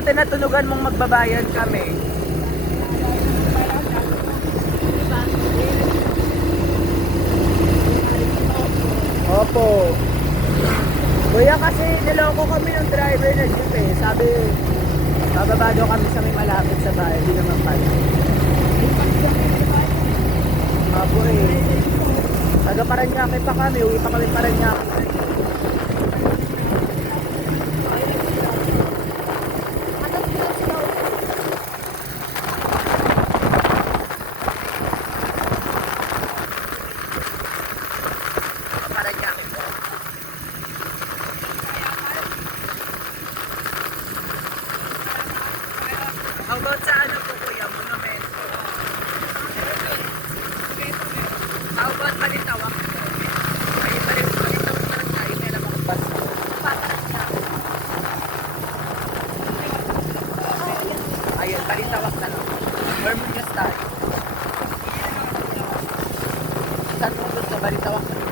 buti na tunugan mong magbabayad kami. Opo. Kuya, kasi niloko kami ng driver na jeep eh. Sabi, bababa daw kami sa may malapit sa bahay. Hindi naman pala. Opo eh. Taga Paranaque pa kami. Uwi pa kami Paranaque. How about sa ano po kuya, monumento? How about Balitawak? Ay, Balitawak na lang tayo, may lamang bus. Ayun, Balitawak na lang. Or Muñoz tayo. Saan mo gusto, Balitawak na lang?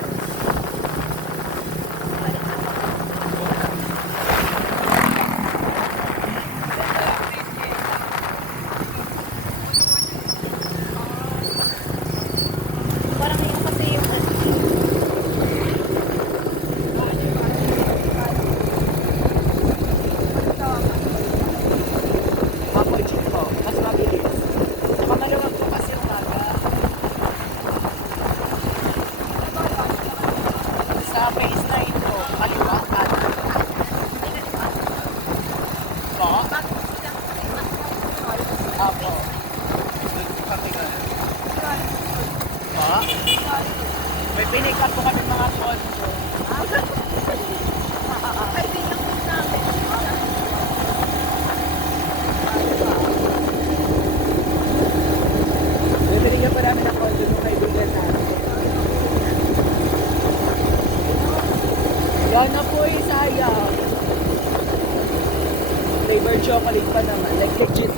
May pinikap po kami mga kondo. May pinikap po namin ng kondo ng kaibigan namin. Yan na po eh, sayang. Flavor chocolate pa naman. Like legit.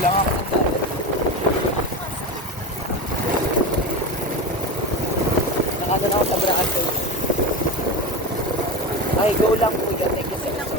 Wala nga ako ng dali. Nakadala ako sa Brasil. Ay, go lang po yan. Thank you so much.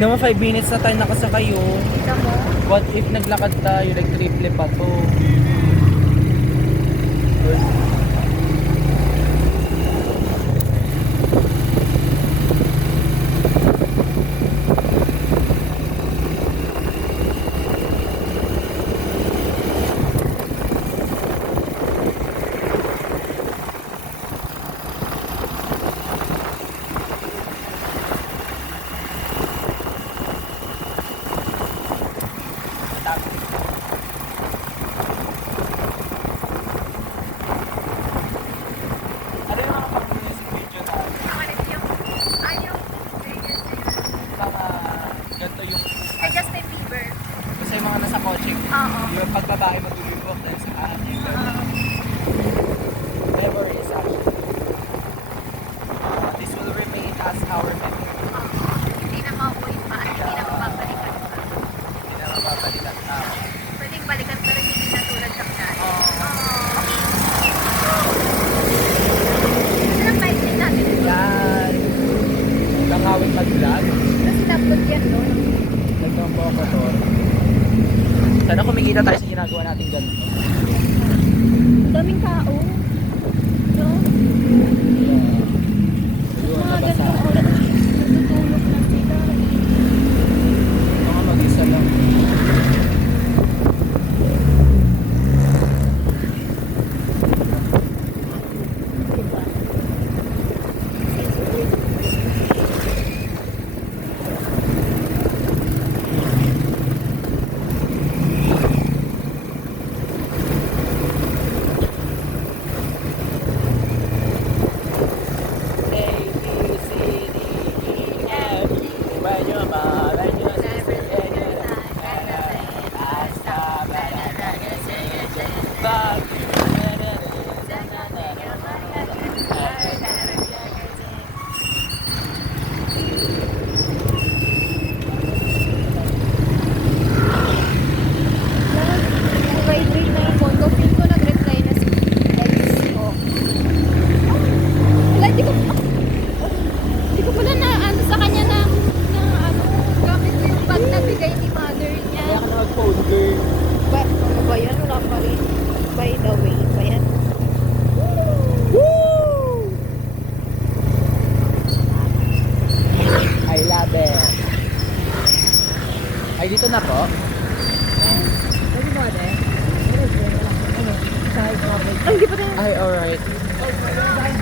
Tignan mo, 5 minutes na tayo nakasakay oh. Kita mo? What if naglakad tayo, like triple pa to? Ano yung mga pang-music video na mga ganito yung Kay Justin Bieber. kasi yung mga nasa kotse, Oo. yung pag babae maglulubok dahil sa kanan yung gano'n. Memories actually. This will remain as our memory. Hindi na mauwi pa at hindi na mababalikan pa. Hindi na mapapalitan tao. Pwedeng balikan pero hindi na tulad ng dati. Ano ang bike din natin? Yan! Gangawin mag-vlog. Kasi laptop yan, no? Nagpang po ako to. Sana kumikita tayo sa ginagawa natin ganito. Daming tao. No? Mga ganitong oras. Natutulog na sila. Mga mag-isa lang. Diba? Vibrate na yung phone ko. Feel ko nag-reply na si Alex. Oh. Wala, di ko pala na ano sa kanya na ano, gamit ko yung bag na bigay ni mother niya. Kaya ka na mag-phone girl. Ano ba yan? Wala pa rin. By the way, ba yan? I love it. Ay, dito na po. Pwede mo ate? Ano? Side coverage. Ay, hindi pa rin. Ay, alright. Pwede mo ba yung